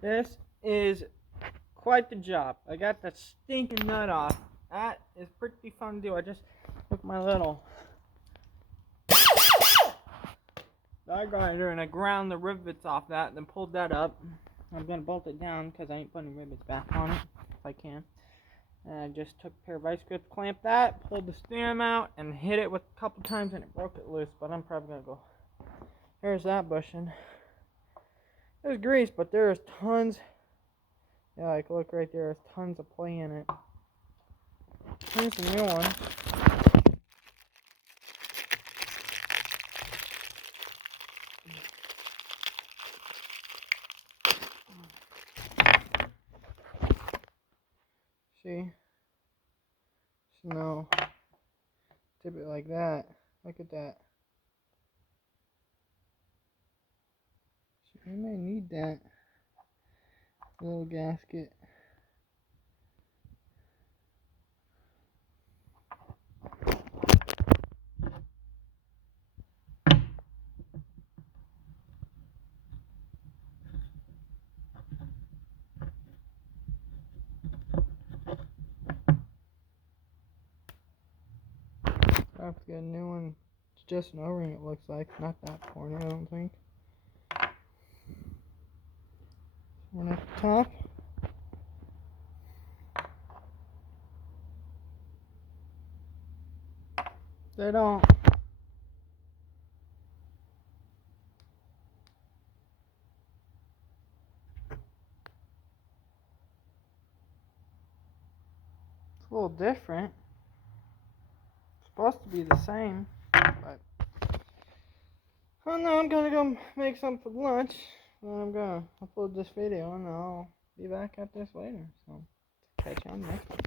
This is quite the job. I got the stinking nut off. That is pretty fun to do. I just took my little die grinder and I ground the rivets off that and then pulled that up. I'm going to bolt it down because I ain't putting rivets back on it if I can. And I just took a pair of vice grips, clamped that, pulled the stem out, and hit it with a couple times and it broke it loose. But I'm probably going to go. There's that bushing. There's grease, but there's tons. Yeah, like look right there. There's tons of play in it. Here's the new one. See? So now, tip it like that. Look at that. So you may need that little gasket. I have to get a new one. It's just an O-ring, it looks like. Not that corner, I don't think. One at the top. They don't. It's a little different. It's supposed to be the same, but oh no, I'm gonna go make some for lunch. And I'm gonna upload this video and I'll be back at this later. So catch you on the next one.